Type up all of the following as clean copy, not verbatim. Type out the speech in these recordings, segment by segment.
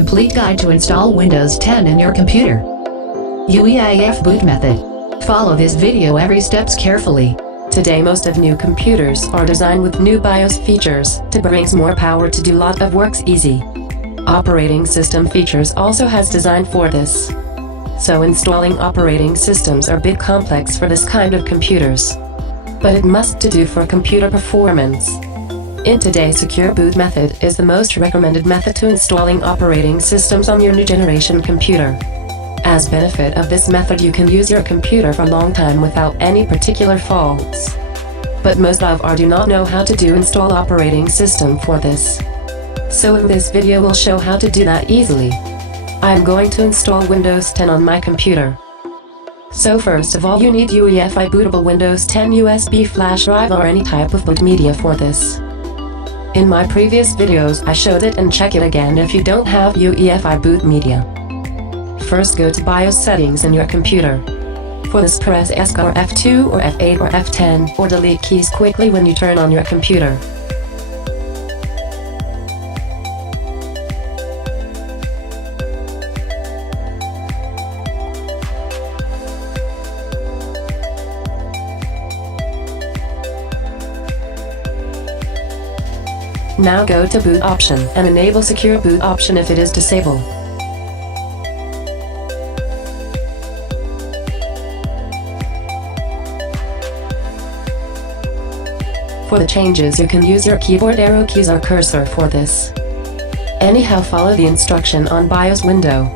complete guide to install Windows 10 in your computer. UEFI boot method. Follow this video every steps carefully. Today most of new computers are designed with new BIOS features to brings more power to do lot of works easy. Operating system features also has designed for this. So installing operating systems are a bit complex for this kind of computers. But it must to do for computer performance. In today, secure boot method is the most recommended method to installing operating systems on your new generation computer. As benefit of this method, you can use your computer for a long time without any particular faults. But most of our do not know how to do install operating system for this. So in this video we'll show how to do that easily. I am going to install Windows 10 on my computer. So first of all, you need UEFI bootable Windows 10 USB flash drive or any type of boot media for this. In my previous videos I showed it, and check it again if you don't have UEFI boot media. First go to BIOS settings in your computer. For this press ESC or F2 or F8 or F10 or delete keys quickly when you turn on your computer. Now go to boot option and enable secure boot option if it is disabled. For the changes you can use your keyboard arrow keys or cursor for this. Anyhow, follow the instruction on BIOS window.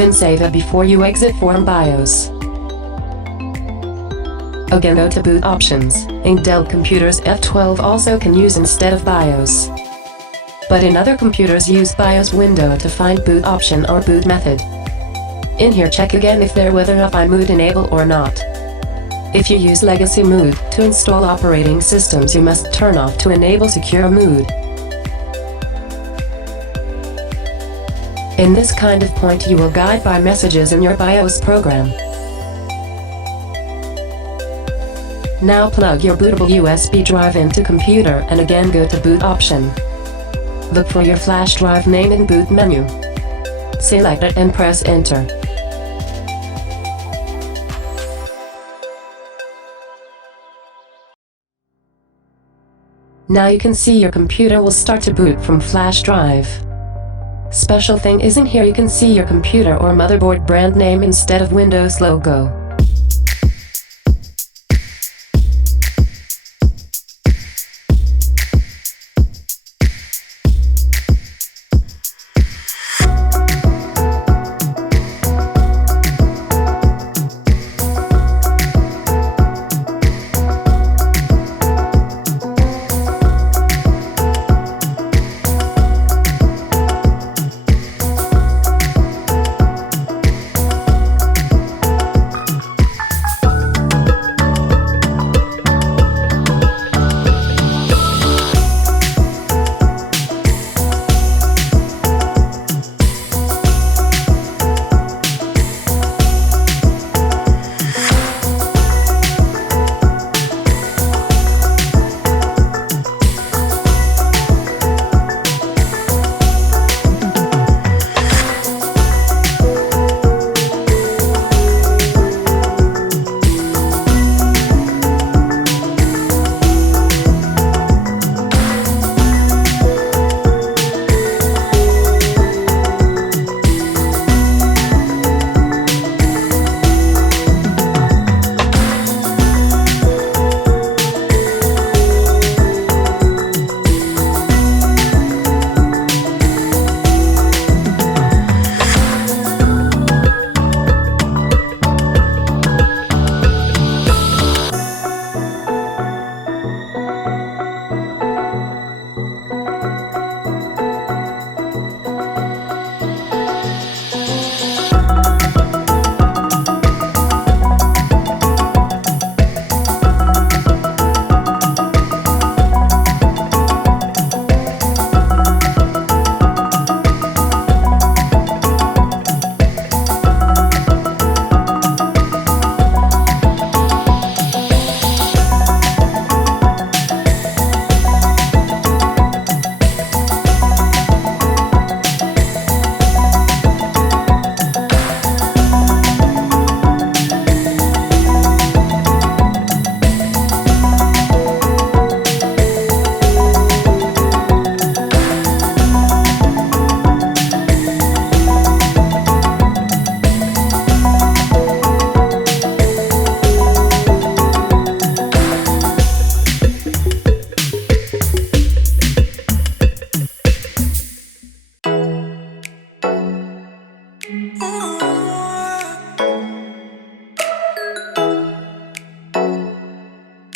Then save it before you exit from BIOS. Again go to boot options. In Dell computers F12 also can use instead of BIOS. But in other computers use BIOS window to find boot option or boot method. In here check again if there whether UEFI mode enable or not. If you use legacy mode to install operating systems, you must turn off to enable secure mode. In this kind of point you will guide by messages in your BIOS program. Now plug your bootable USB drive into computer and again go to boot option. Look for your flash drive name in boot menu. Select it and press enter. Now you can see your computer will start to boot from flash drive. Special thing is in here you can see your computer or motherboard brand name instead of Windows logo.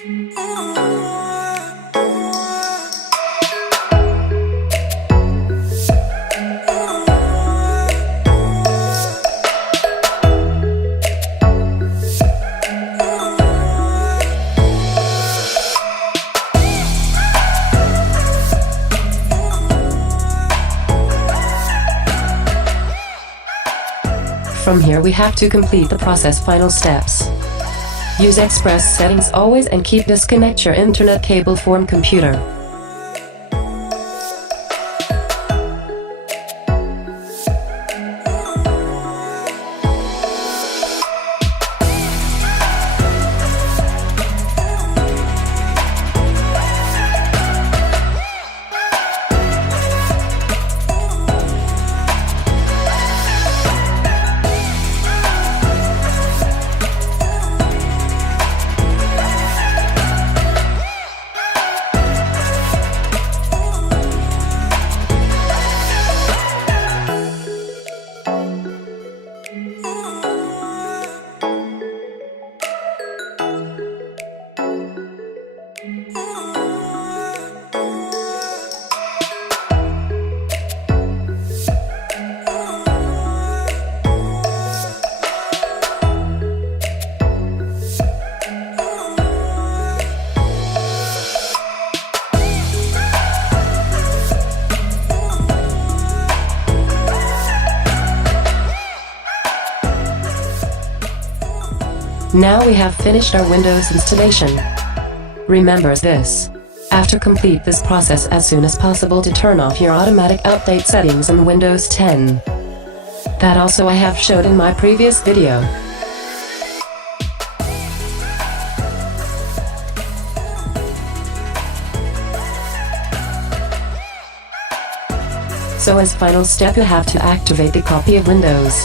From here we have to complete the process final steps. Use express settings always and keep disconnect your internet cable from computer. Now we have finished our Windows installation. Remember this. After complete this process as soon as possible to turn off your automatic update settings in Windows 10. That also I have showed in my previous video. So as final step you have to activate the copy of Windows.